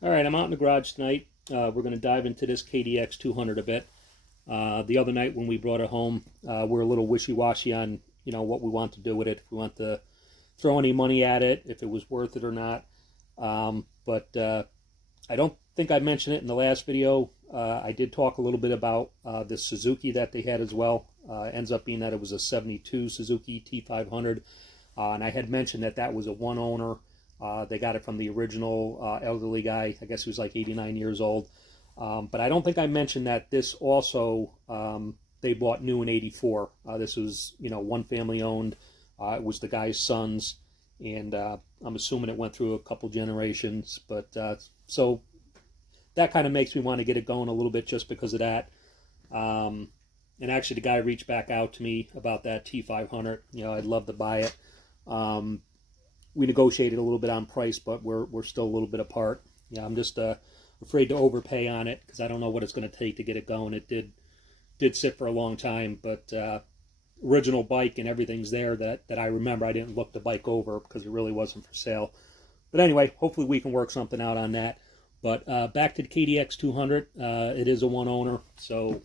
All right, I'm out in the garage tonight. We're going to dive into this KDX 200 a bit. The other night when we brought it home, we're a little wishy-washy on what we want to do with it. If we want to throw any money at it, if it was worth it or not. But I don't think I mentioned it in the last video. I did talk a little bit about this Suzuki that they had as well. Ends up being that it was a 72 Suzuki T500. And I had mentioned that that was a one owner. They got it from the original elderly guy. I guess he was like 89 years old. But I don't think I mentioned that this also, they bought new in 84. This was, one family owned. It was the guy's son's. And I'm assuming it went through a couple generations. But so that kind of makes me want to get it going a little bit just because of that. And actually the guy reached back out to me about that T500. I'd love to buy it. We negotiated a little bit on price, but we're still a little bit apart. I'm just afraid to overpay on it because I don't know what it's going to take to get it going. It did sit for a long time, but original bike and everything's there that I remember. I didn't look the bike over because it really wasn't for sale. But anyway, hopefully we can work something out on that. But back to the KDX 200. It is a one owner, so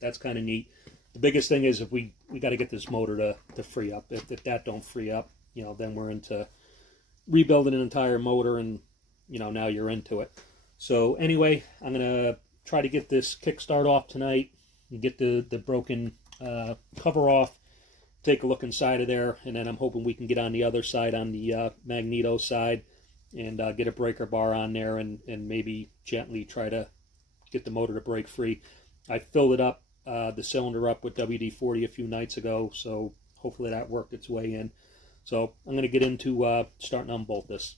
that's kind of neat. The biggest thing is if we got to get this motor to free up. If that don't free up, then we're into rebuilding an entire motor, and now you're into it. So anyway, I'm gonna try to get this kickstart off tonight and get the broken cover off, take a look inside of there, and then I'm hoping we can get on the other side, on the magneto side, and get a breaker bar on there, and maybe gently try to get the motor to break free. I filled it up, the cylinder up with WD-40 a few nights ago, so hopefully that worked its way in. So I'm going to get into starting to unbolt this.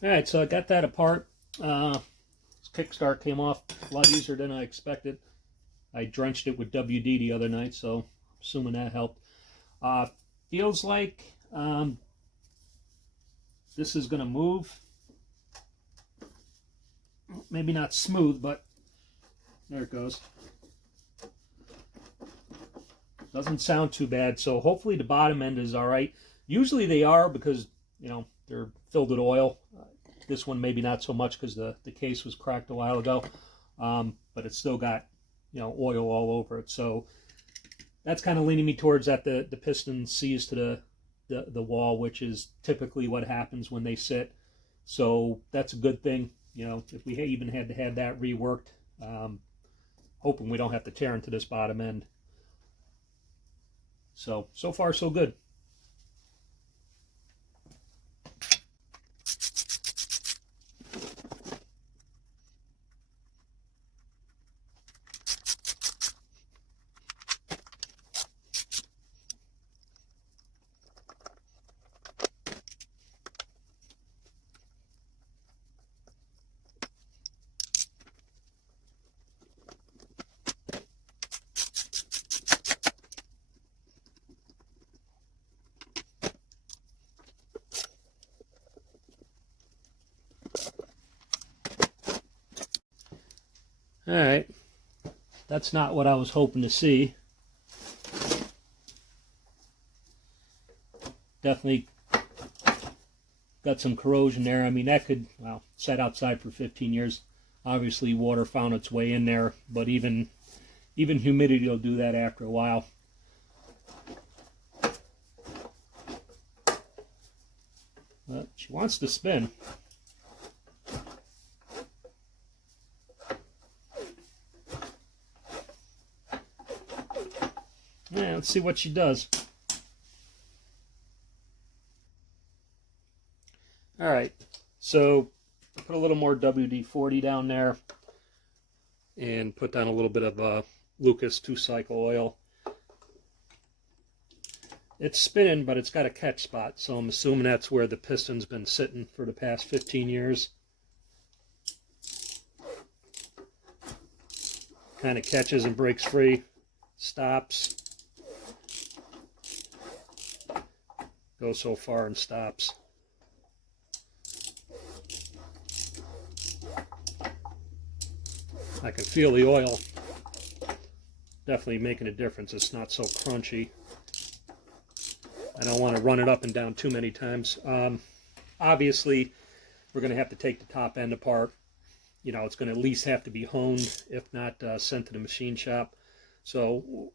Alright, so I got that apart. This kickstart came off a lot easier than I expected. I drenched it with WD the other night, so assuming that helped. Feels like this is going to move. Maybe not smooth, but there it goes. Doesn't sound too bad, so hopefully the bottom end is alright. Usually they are because, they're filled with oil. This one maybe not so much because the case was cracked a while ago, but it's still got oil all over it. So that's kind of leaning me towards that the piston sees to the wall, which is typically what happens when they sit. So that's a good thing. If we even had to have that reworked, hoping we don't have to tear into this bottom end. So far so good. Alright, that's not what I was hoping to see. Definitely got some corrosion there. I mean, that could, well, sat outside for 15 years. Obviously water found its way in there, but even humidity will do that after a while. But she wants to spin. Yeah, let's see what she does. All right, so put a little more WD-40 down there, and put down a little bit of Lucas 2-cycle oil. It's spinning, but it's got a catch spot, so I'm assuming that's where the piston's been sitting for the past 15 years. Kind of catches and breaks free, stops, goes so far and stops. I can feel the oil definitely making a difference. It's not so crunchy. I don't want to run it up and down too many times. Obviously, we're going to have to take the top end apart. You know, it's going to at least have to be honed, if not sent to the machine shop. So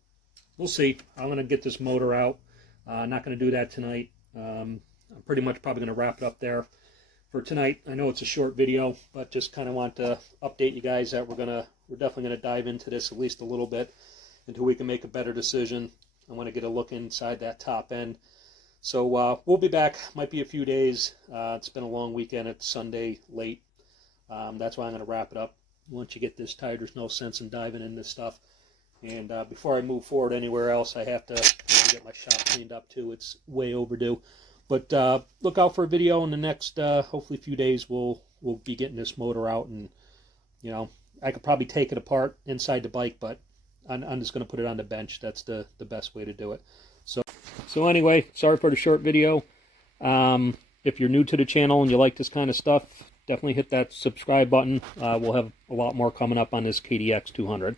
we'll see. I'm going to get this motor out. Not going to do that tonight. I'm pretty much probably going to wrap it up there for tonight. I know it's a short video, but just kind of want to update you guys that we're definitely going to dive into this at least a little bit until we can make a better decision. I want to get a look inside that top end. So we'll be back. Might be a few days. It's been a long weekend. It's Sunday late. That's why I'm going to wrap it up. Once you get this tied, there's no sense in diving in this stuff. And before I move forward anywhere else, I have to get my shop cleaned up too. It's way overdue. But look out for a video in the next, hopefully, few days. We'll be getting this motor out, and you know, I could probably take it apart inside the bike, but I'm just going to put it on the bench. That's the best way to do it. So anyway, sorry for the short video. If you're new to the channel and you like this kind of stuff, definitely hit that subscribe button. We'll have a lot more coming up on this KDX 200.